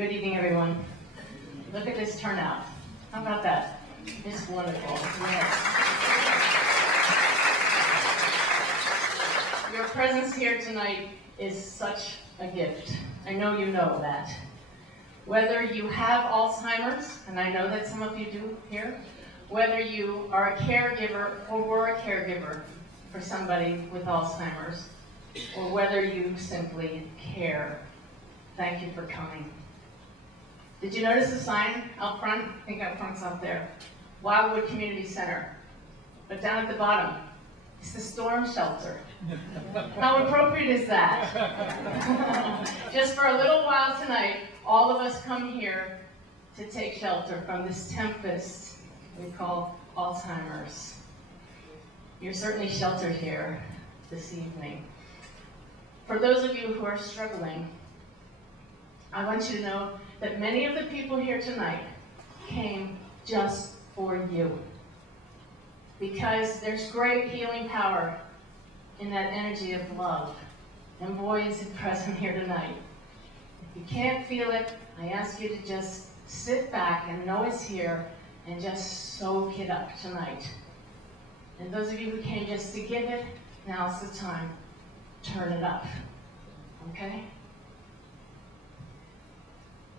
Good evening, everyone. Look at this turnout. How about that? It's wonderful. Yes. Your presence here tonight is such a gift. I know you know that. Whether you have Alzheimer's, and I know that some of you do here, whether you are a caregiver or were a caregiver for somebody with Alzheimer's, or whether you simply care, thank you for coming. Did you notice the sign out front? I think out front's up there. Wildwood Community Center. But down at the bottom, it's the storm shelter. How appropriate is that? Just for a little while tonight, all of us come here to take shelter from this tempest we call Alzheimer's. You're certainly sheltered here this evening. For those of you who are struggling, I want you to know that many of the people here tonight came just for you. Because there's great healing power in that energy of love. And boy, is it present here tonight. If you can't feel it, I ask you to just sit back and know it's here and just soak it up tonight. And those of you who came just to give it, now's the time. Turn it up. Okay?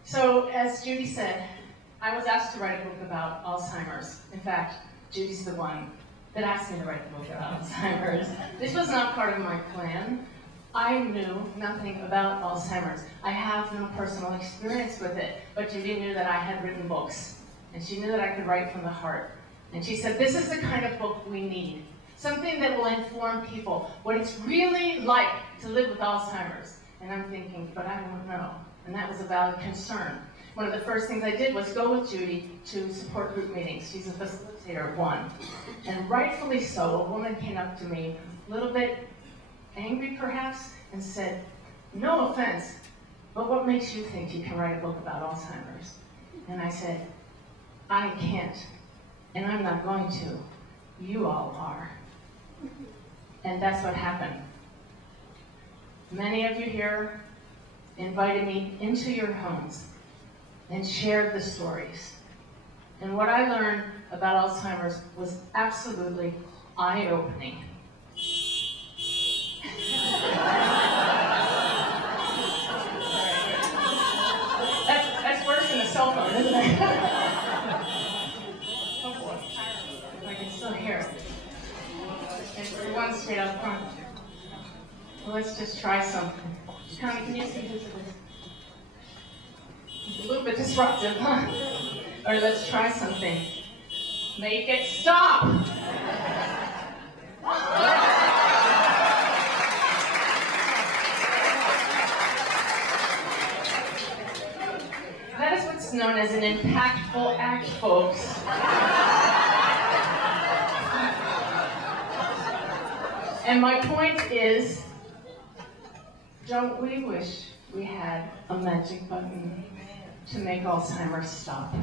So, as Judy said, I was asked to write a book about Alzheimer's. In fact, Judy's the one that asked me to write the book about Alzheimer's. This was not part of my plan. I knew nothing about Alzheimer's. I have no personal experience with it, but Judy knew that I had written books, and she knew that I could write from the heart. And she said, this is the kind of book we need. Something that will inform people what it's really like to live with Alzheimer's. And I'm thinking, but I don't know. And that was a valid concern. One of the first things I did was go with Judy to support group meetings. She's a facilitator of one. And rightfully so, a woman came up to me, a little bit angry perhaps, and said, no offense, but what makes you think you can write a book about Alzheimer's? And I said, I can't, and I'm not going to. You all are. And that's what happened. Many of you here invited me into your homes and shared the stories. And what I learned about Alzheimer's was absolutely eye-opening. That's worse than a cell phone, isn't it? Oh boy, I can still hear it. It's one straight out front. Well, let's just try something. Connie, can you see this? It's a little bit disruptive, huh? Or let's try something. Make it stop! That is what's known as an impactful act, folks. And my point is, don't we wish we had a magic button to make Alzheimer's stop?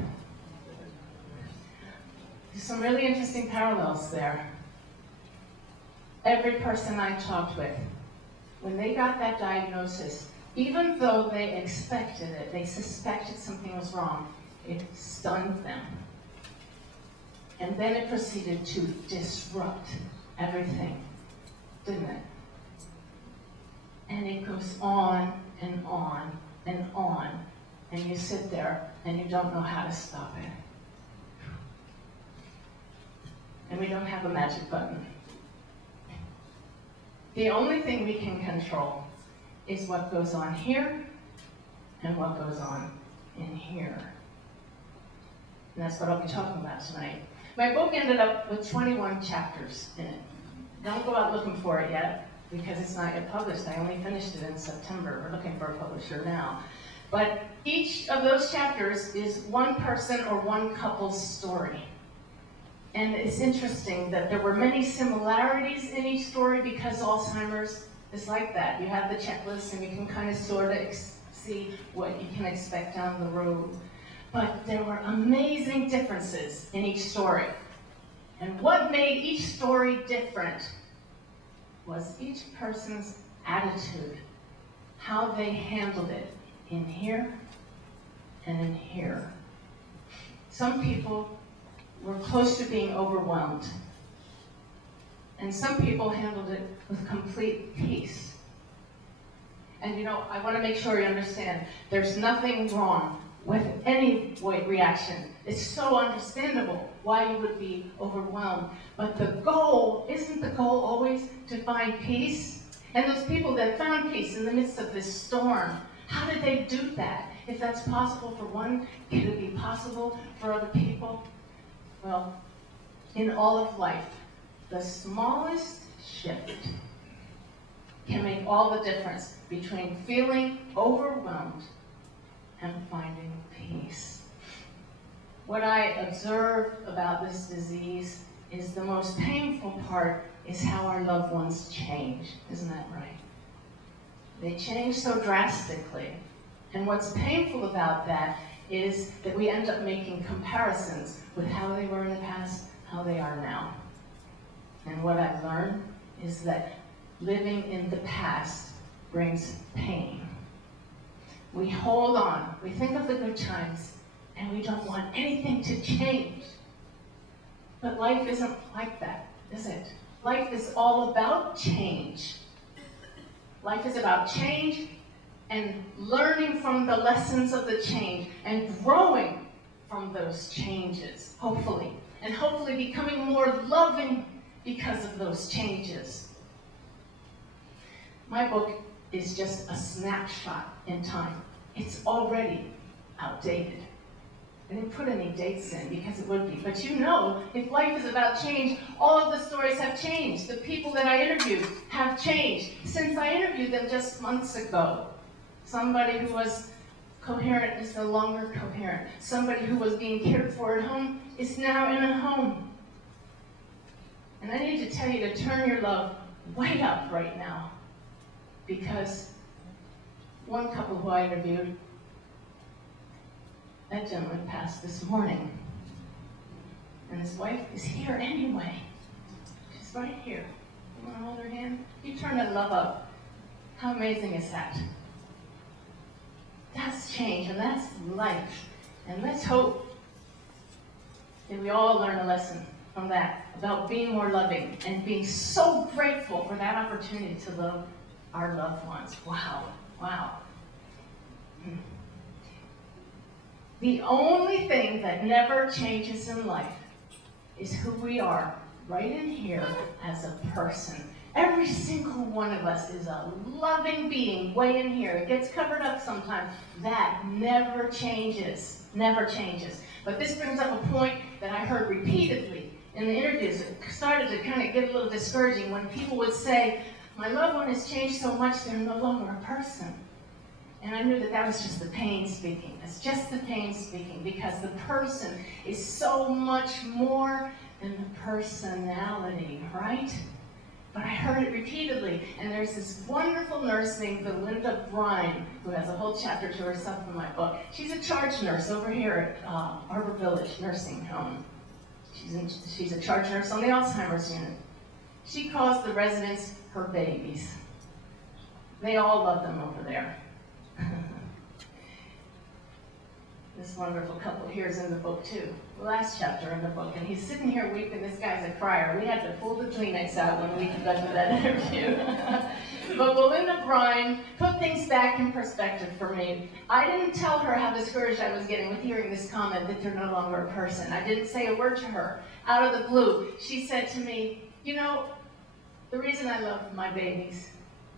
There's some really interesting parallels there. Every person I talked with, when they got that diagnosis, even though they expected it, they suspected something was wrong, it stunned them. And then it proceeded to disrupt everything, didn't it? And it goes on and on and on, and you sit there and you don't know how to stop it. And we don't have a magic button. The only thing we can control is what goes on here and what goes on in here. And that's what I'll be talking about tonight. My book ended up with 21 chapters in it. Don't go out looking for it yet, because it's not yet published. I only finished it in September. We're looking for a publisher now. But each of those chapters is one person or one couple's story. And it's interesting that there were many similarities in each story because Alzheimer's is like that. You have the checklist and you can kind of sort of see what you can expect down the road. But there were amazing differences in each story. And what made each story different was each person's attitude, how they handled it in here and in here. Some people were close to being overwhelmed. And some people handled it with complete peace. And you know, I want to make sure you understand, there's nothing wrong with any reaction. It's so understandable why you would be overwhelmed. But the goal, isn't the goal always to find peace? And those people that found peace in the midst of this storm, how did they do that? If that's possible for one, can it be possible for other people? Well, in all of life, the smallest shift can make all the difference between feeling overwhelmed and finding peace. What I observe about this disease is the most painful part is how our loved ones change. Isn't that right? They change so drastically. And what's painful about that is that we end up making comparisons with how they were in the past, how they are now. And what I've learned is that living in the past brings pain. We hold on, we think of the good times, and we don't want anything to change. But life isn't like that, is it? Life is all about change. Life is about change and learning from the lessons of the change and growing from those changes, hopefully. And hopefully becoming more loving because of those changes. My book is just a snapshot in time. It's already outdated. I didn't put any dates in because it would be. But you know, if life is about change, all of the stories have changed. The people that I interviewed have changed since I interviewed them just months ago. Somebody who was coherent is no longer coherent. Somebody who was being cared for at home is now in a home. And I need to tell you to turn your love way up right now. Because one couple who I interviewed, that gentleman passed this morning. And his wife is here anyway. She's right here. You want to hold her hand? You turn that love up. How amazing is that? That's change, and that's life. And let's hope that we all learn a lesson from that about being more loving and being so grateful for that opportunity to love our loved ones. Wow, wow. The only thing that never changes in life is who we are right in here as a person. Every single one of us is a loving being way in here. It gets covered up sometimes. That never changes, never changes. But this brings up a point that I heard repeatedly in the interviews. It started to kind of get a little discouraging when people would say, my loved one has changed so much they're no longer a person. And I knew that that was just the pain speaking. It's just the pain speaking because the person is so much more than the personality, right? But I heard it repeatedly, and there's this wonderful nurse named Belinda Brine, who has a whole chapter to herself in my book. She's a charge nurse over here at Arbor Village Nursing Home. She's a charge nurse on the Alzheimer's unit. She calls the residents her babies. They all love them over there. This wonderful couple here is in the book too, the last chapter in the book, and he's sitting here weeping. This guy's a crier. We had to pull the Kleenex out when we conducted that interview. But Belinda Brine put things back in perspective for me. I didn't tell her how discouraged I was getting with hearing this comment that they're no longer a person. I didn't say a word to her. Out of the blue, she said to me, you know, the reason I love my babies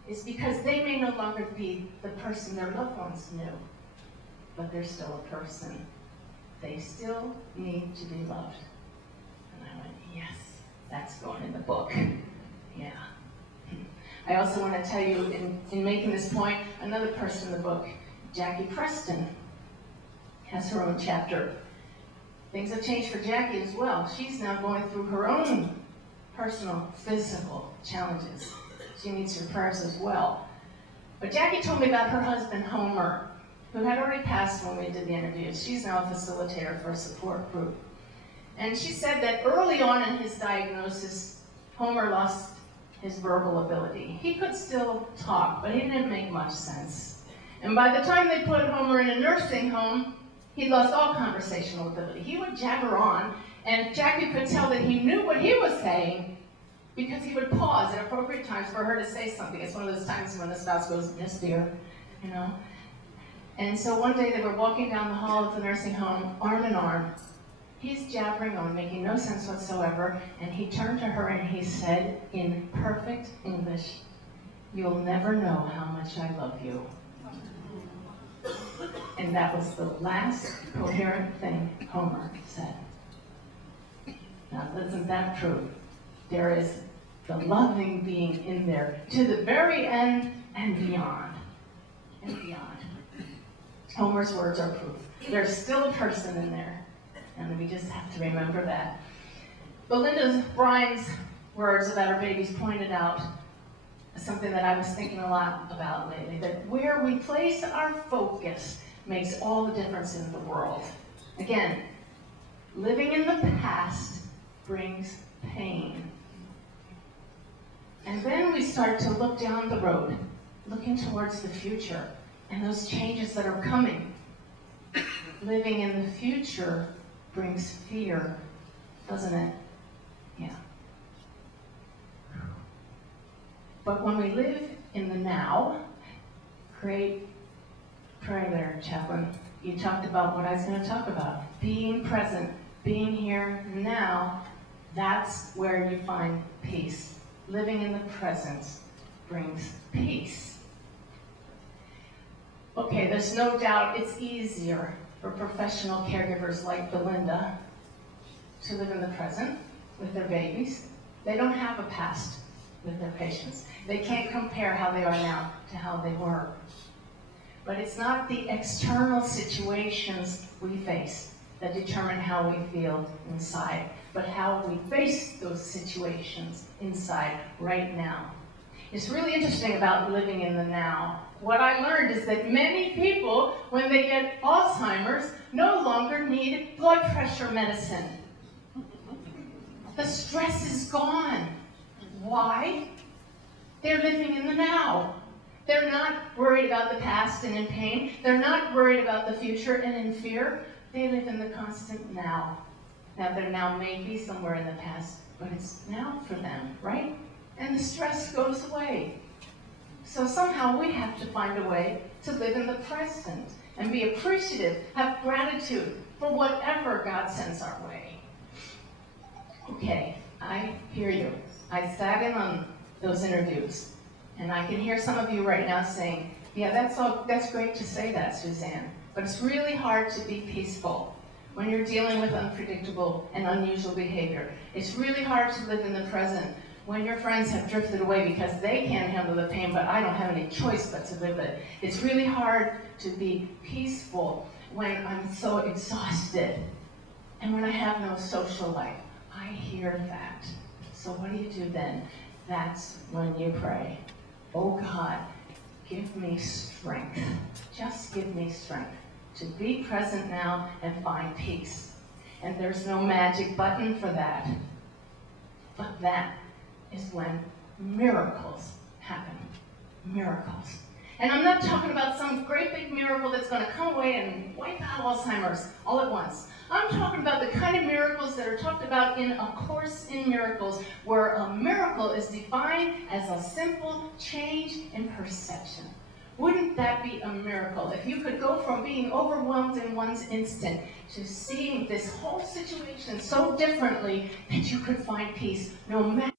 is because they may no longer be the person their loved ones knew, but they're still a person. They still need to be loved. And I went, yes, that's going in the book. Yeah. I also want to tell you, in making this point, another person in the book, Jackie Preston, has her own chapter. Things have changed for Jackie as well. She's now going through her own personal, physical challenges. She needs her prayers as well. But Jackie told me about her husband, Homer, who had already passed when we did the interviews. She's now a facilitator for a support group. And she said that early on in his diagnosis, Homer lost his verbal ability. He could still talk, but he didn't make much sense. And by the time they put Homer in a nursing home, He lost all conversational ability. He would jabber on, and Jackie could tell that he knew what he was saying because he would pause at appropriate times for her to say something. It's one of those times when the spouse goes, "Yes, dear," you know. And so one day they were walking down the hall of the nursing home, arm in arm. He's jabbering on, making no sense whatsoever, and he turned to her and he said in perfect English, "You'll never know how much I love you." And that was the last coherent thing Homer said. Now, isn't that true? There is the loving being in there to the very end and beyond. And beyond. Homer's words are proof. There's still a person in there, and we just have to remember that. Belinda Bryan's words about her babies pointed out something that I was thinking a lot about lately, that where we place our focus makes all the difference in the world. Again, living in the past brings pain. And then we start to look down the road, looking towards the future and those changes that are coming. Living in the future brings fear, doesn't it? Yeah. But when we live in the now, great prayer there, Chaplain. You talked about what I was going to talk about. Being present, being here now, that's where you find peace. Living in the present brings peace. Okay, there's no doubt it's easier for professional caregivers like Belinda to live in the present with their babies. They don't have a past with their patients. They can't compare how they are now to how they were. But it's not the external situations we face that determine how we feel inside, but how we face those situations inside right now. It's really interesting about living in the now. What I learned is that many people, when they get Alzheimer's, no longer need blood pressure medicine. The stress is gone. Why? They're living in the now. They're not worried about the past and in pain. They're not worried about the future and in fear. They live in the constant now. Now, their now may be somewhere in the past, but it's now for them, right? And the stress goes away. So somehow we have to find a way to live in the present and be appreciative, have gratitude for whatever God sends our way. Okay, I hear you. I sat in on those interviews, and I can hear some of you right now saying, "Yeah, that's great to say that, Suzanne, but it's really hard to be peaceful when you're dealing with unpredictable and unusual behavior. It's really hard to live in the present when your friends have drifted away because they can't handle the pain, but I don't have any choice but to live it. It's really hard to be peaceful when I'm so exhausted and when I have no social life." I hear that. So what do you do then? That's when you pray, "Oh God, give me strength. Just give me strength to be present now and find peace." And there's no magic button for that. But that is when miracles happen. Miracles. And I'm not talking about some great big miracle that's going to come away and wipe out Alzheimer's all at once. I'm talking about the kind of miracles that are talked about in A Course in Miracles, where a miracle is defined as a simple change in perception. Wouldn't that be a miracle if you could go from being overwhelmed in one instant to seeing this whole situation so differently that you could find peace no matter